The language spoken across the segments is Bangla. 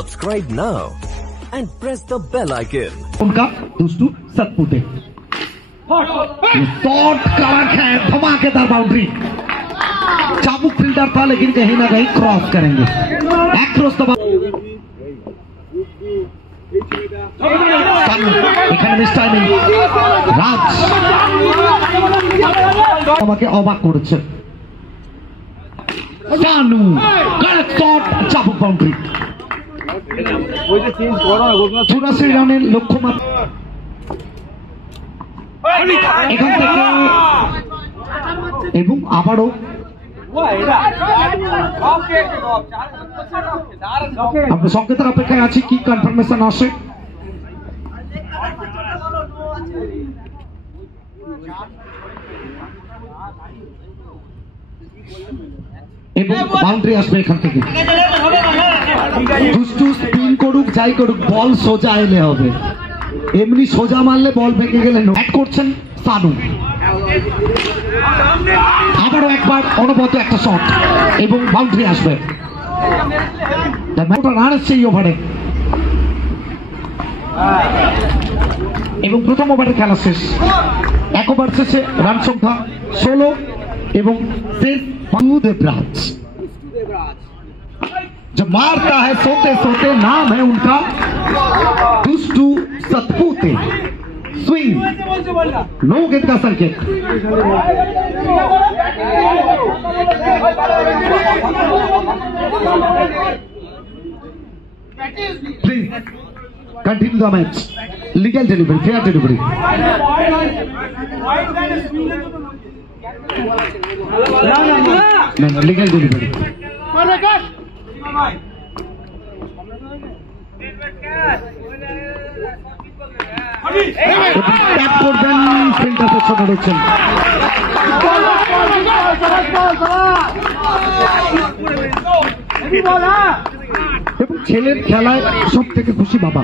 Subscribe now and press the bell icon. उनका दुष्टू सतपुते शॉट कड़क है, धमाकेदार बाउंड्री। चाबुक फील्डर था लेकिन कहीं ना कहीं क्रॉस करेंगे। एक्रोस तो এখানে মিস টাইমিং। রাজ আমাকে অবাক করেছে। সানু কারেক্ট শট, চাবুক বাউন্ডারি। 84 রানের লক্ষ্যমাত্রা এখান থেকে, এবং আবারও আমরা সংকেতের অপেক্ষায় আছি, কি কনফার্মেশন আসে। এবং বাউন্ডারি আসবে এখান থেকে। দুষ্টু স্পিন করুক যাই করুক, বল সোজা এলে হবে। এমনি সোজা মারলে বল ভেঙে গেলে ব্যাট করছেন সানু। আবারও একবার অনবদ্য একটা শট এবং বাউন্ডারি আসবে। রান এসছে এই ওভারে এবং প্রথম ওভারে খেলা শেষ। এক ওভার শেষে রান সংখ্যা 16 এবং শেষ देवराज जो मारता है सोते सोते, नाम है उनका दुष्टू सतपुते। स्विंग नो गेंद का संकेत। Please continue the match. Legal delivery, fair delivery. Legal delivery. Tap করবেন, ফিল্ডার পেছনে রয়েছেন। এবং ছেলের খেলায় সব থেকে খুশি বাবা।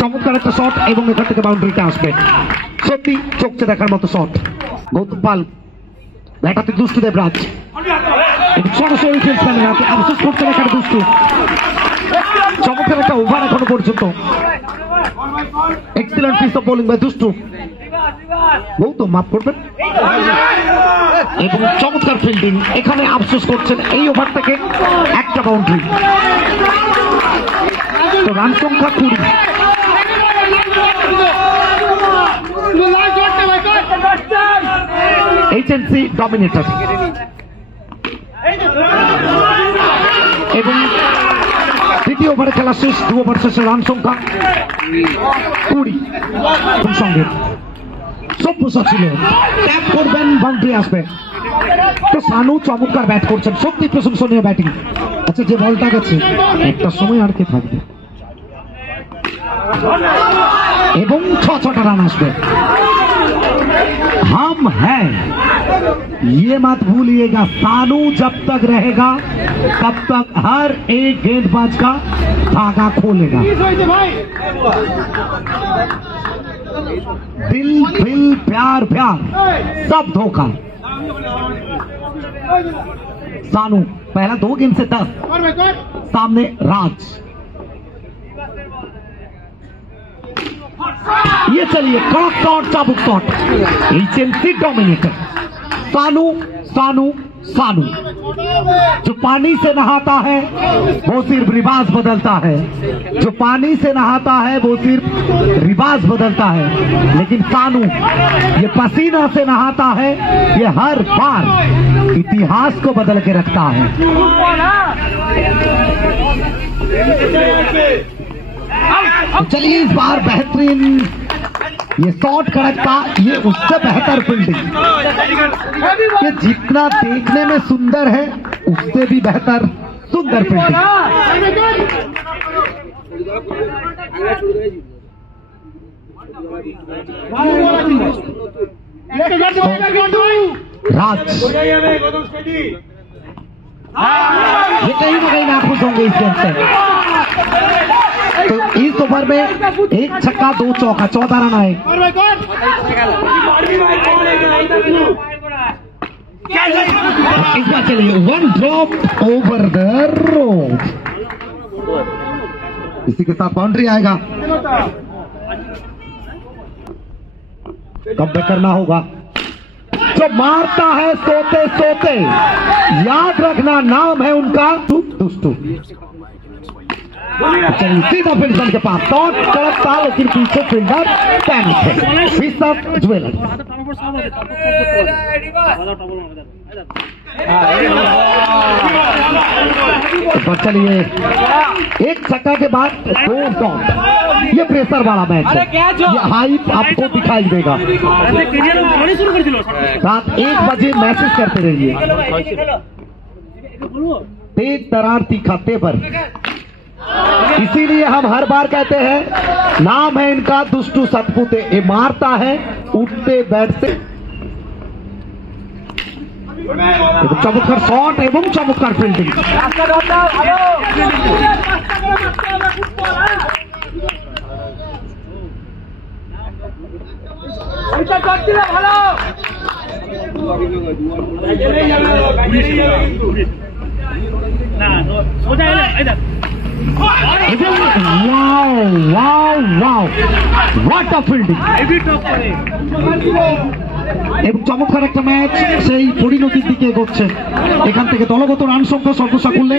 চমৎকার একটা শট এবং এখান থেকে বাউন্ডারিটা আসবে। সত্যি চোখে দেখার মতো শট। গৌতম পাল ব্যাটাতে দুষ্টু দেবরাজ সরাসরি ফিল্ডারের হাতে আফসোস করছেন এখানে দুষ্টু। চমৎকার একটা ওভার এখনো পর্যন্ত। Excellent piece of bowling by দুষ্টু। গৌতম মাফ করবেন। এবং চমৎকার ফিল্ডিং, এখানে আফসোস করছেন এই ওভার থেকে একটা বাউন্ডারি। তো রান সংখ্যা 20। এইচএনসি ডমিনেটর এবং দ্বিতীয় ওভারে খেলা শেষ। 2 ওভার শেষে রান সংখ্যা 20। সঙ্গে সভ্যসা ছিল, ট্যাপ করবেন, বাউন্ডারি আসবে। তো সানু চমৎকার ব্যাট করছেন, সত্যি প্রশংসনীয় ব্যাটিং। আচ্ছা, যে বলটা গেছে একটা সময় আর কে থাকবে। এবং 6-6টা রান আসবে। हम हैं, ये मत भूलिएगा, सानू जब तक रहेगा तब तक हर एक गेंदबाज का धागा खोलेगा। दिल दिल प्यार प्यार सब धोखा। सानू पहला 2 गेंद से 10। सामने राज। ये चलिए क्रॉस शॉट, चाबुक शॉट। एचएनसी डोमिनेटर। सानू सानू सानू जो पानी से नहाता है वो सिर्फ रिवाज बदलता है, जो पानी से नहाता है वो सिर्फ रिवाज बदलता है, लेकिन सानू ये पसीना से नहाता है, ये हर बार इतिहास को बदल के रखता है। चलिए इस बार बेहतरीन ये शॉट कड़क था, ये उससे बेहतर फील्डिंग। ये जितना देखने में सुंदर है उससे भी बेहतर सुंदर फील्डिंग। राज ये कहीं ना कहीं नाखुश होंगे इस गेम से। तो इस ओवर में 1 छक्का 2 चौका 14 रन आए। इस बार चलिए 1 ड्रॉप ओवर द रोड, इसी के साथ बाउंड्री आएगा। कमबैक करना होगा। जो मारता है सोते सोते, याद रखना नाम है उनका दुष्टू। चलिए सीधा फिल्डर के पास, शॉट कड़क था लेकिन पीछे फिल्डर पैनिक है। ज्वेलर चलिए एक छक्का के बाद 2 डॉट। ये प्रेशर वाला मैच है, ये हाइप आपको दिखाई देगा। रात 1 बजे मैसेज करते रहिए। तेज तरार तीखा तेवर, इसीलिए हम हर बार कहते हैं नाम है इनका दुष्टू सतपुते। ये मारता है उठते बैठते। चमत्कार शॉट एवं चमत्कार फील्डिंग। What a fielding! এবং চমৎকার একটা ম্যাচ সেই পরিণতির দিকে এগোচ্ছে। এখান থেকে দলগত রান সংখ্যা সর্বসা করলে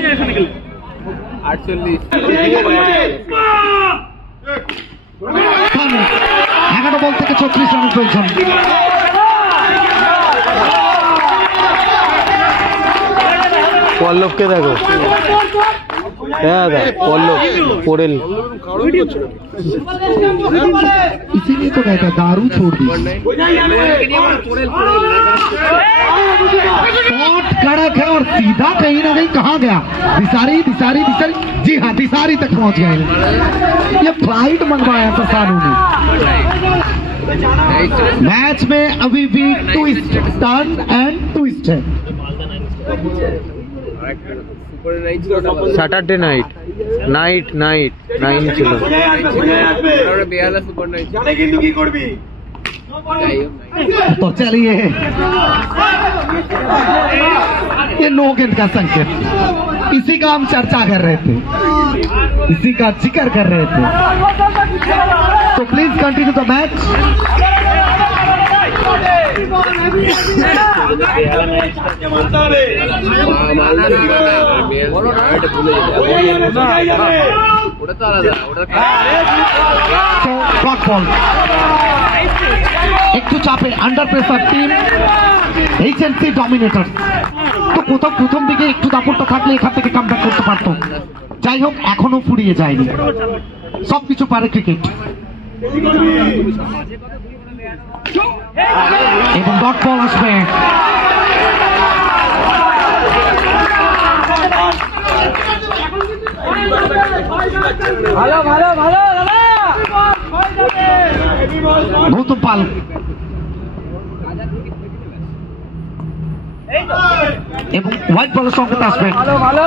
11 বল থেকে 36 রানের প্রয়োজন। পল্লবকে দেখো, হ্যাঁ পল্লব पोरेल, इसीलिए तो कहता है दारू छोड़ दी। शॉट कड़क है और सीधा कहीं ना कहीं कहाँ गया, दिसारी दिसारी दिसारी, जी हाँ दिसारी तक पहुंच गए। ये फ्लाइट मंगवाया था सानू ने। मैच में अभी भी ट्विस्ट, टर्न एंड ट्विस्ट है। सैटरडे नाइट 9 ছিল। तो चलिए ये नो गेंद का संकेत, इसी का हम चर्चा कर रहे थे, इसी का जिक्र कर रहे थे। तो प्लीज कंटिन्यू द मैच। একটু চাপে আন্ডার প্রেসার টিম এইচএনসি ডমিনেটর। তো কোথাও প্রথম দিকে একটু দাপটটা থাকলে এখান থেকে কামব্যাক করতে পারতো। যাই হোক এখনো ফুরিয়ে যায়নি, সবকিছু পারে ক্রিকেট। এবং ডট বল আসবে। ভালো ভালো ভালো গৌতম পাল এবং হোয়াইট বলের সংকেত আসবে। ভালো ভালো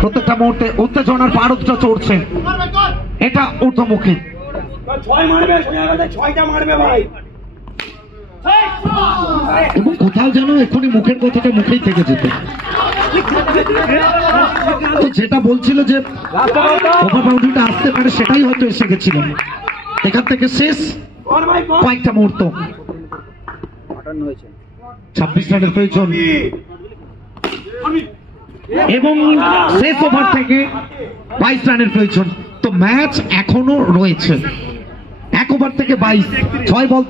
প্রত্যেকটা মুহূর্তে উত্তেজনার পারদটা চড়ছে, এটা ঊর্ধ্বমুখী। এবং কোথাও যেন এখনই মুখের কথাটা মুখেই থেকে যেত। তো যেটা বলছিল যে ওভার বাউন্ডারিটা আসতে পারে সেটাই হয়তো এসে গেছিল। এখান থেকে শেষ কয়েকটা মুহূর্ত, 26 রানের প্রয়োজন এবং শেষ ওভার থেকে 22 রানের প্রয়োজন। তো ম্যাচ এখনো রয়েছে, 1 ওভার থেকে 22, 6 বল।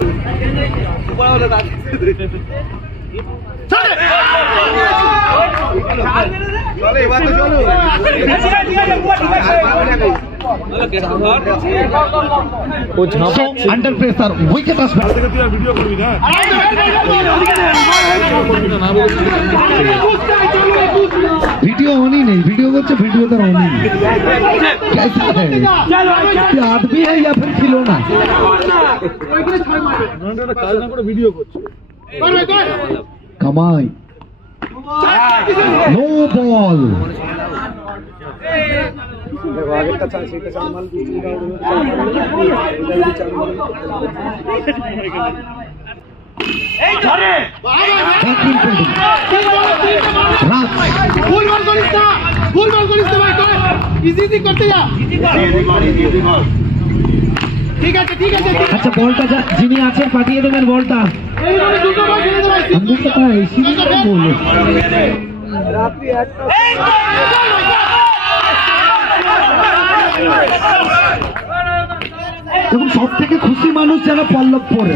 अंडर प्रेशर विकेट वीडियो होनी नहीं, वीडियो করছে वीडियो तो होनी नहीं। कैसा है ये आदमी है या फिर खिलौना? कमाई नो बॉल कैथरीन फील्डिंग राज भूल बॉल करिस ना भाई तो इजी करते जा ঠিক আছে अच्छा बॉलটা যিনি আছেন পাঠিয়ে দেবেন বলটা এইভাবে দুটো বল খেলে দে ভাই हमको पता है इसीलिए तो बोले এবং সব থেকে খুশি মানুষ যেন পল্লব পরে